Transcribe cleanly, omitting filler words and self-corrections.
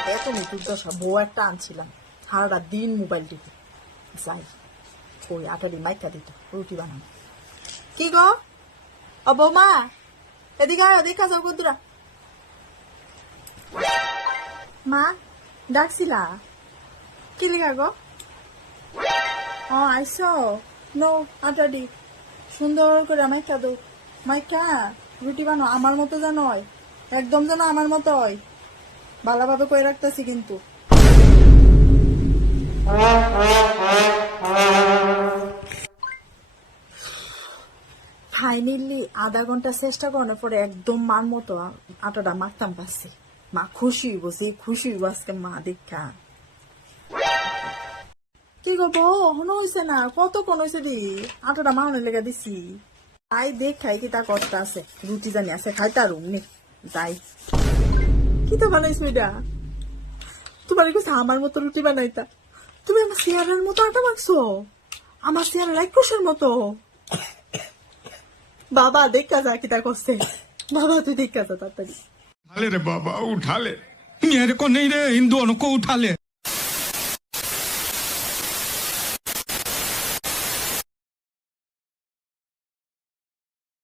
বেলাতে এত নতুন দশা বউ একটা আনছিলাম সারাটা দিন মোবাইল টিপে যাই ওই আটারি মাইকা দিত রুটি বানানো কি গো ও বৌমা এদিকে আয় দেখা যাও কদ্দুরা মা ডাকছিলা কি লেখা গো ও আইস নো আটারি সুন্দর করে মাইকা দো মাইকা রুটি বানো আমার মতো যেন হয় একদম যেন আমার মতো হয় ভালোভাবে করে রাখতেছি কিন্তু ফাইনালি আধা ঘন্টা চেষ্টা করার পরে একদম মার মতো আটাটা মাখতাম পারছি মা খুশি হইব যে খুশি হইব আজকে মা দেখা কি গো বউ হনো হয়েছে না কতক্ষণ হয়েছে দি আটাটা মাউনের লেগে দিছি তাই দেখ খাই কি তা কষ্ট আছে রুটি জানি আছে খাই তার নে যাই কি তো বানাইছো এটা তোমার কাছে আমার মতো রুটি বানাইতা তুমি আমার চেয়ারের মতো আটা মাখছো আমার চেয়ারের রাক্ষসের মতো বাবা দেখা যা কি তা করছে বাবা তুই দেখা যা তাড়াতাড়ি उठा ले रे बाबा उठा ले मेरे को नहीं रे इन दोनों को उठा ले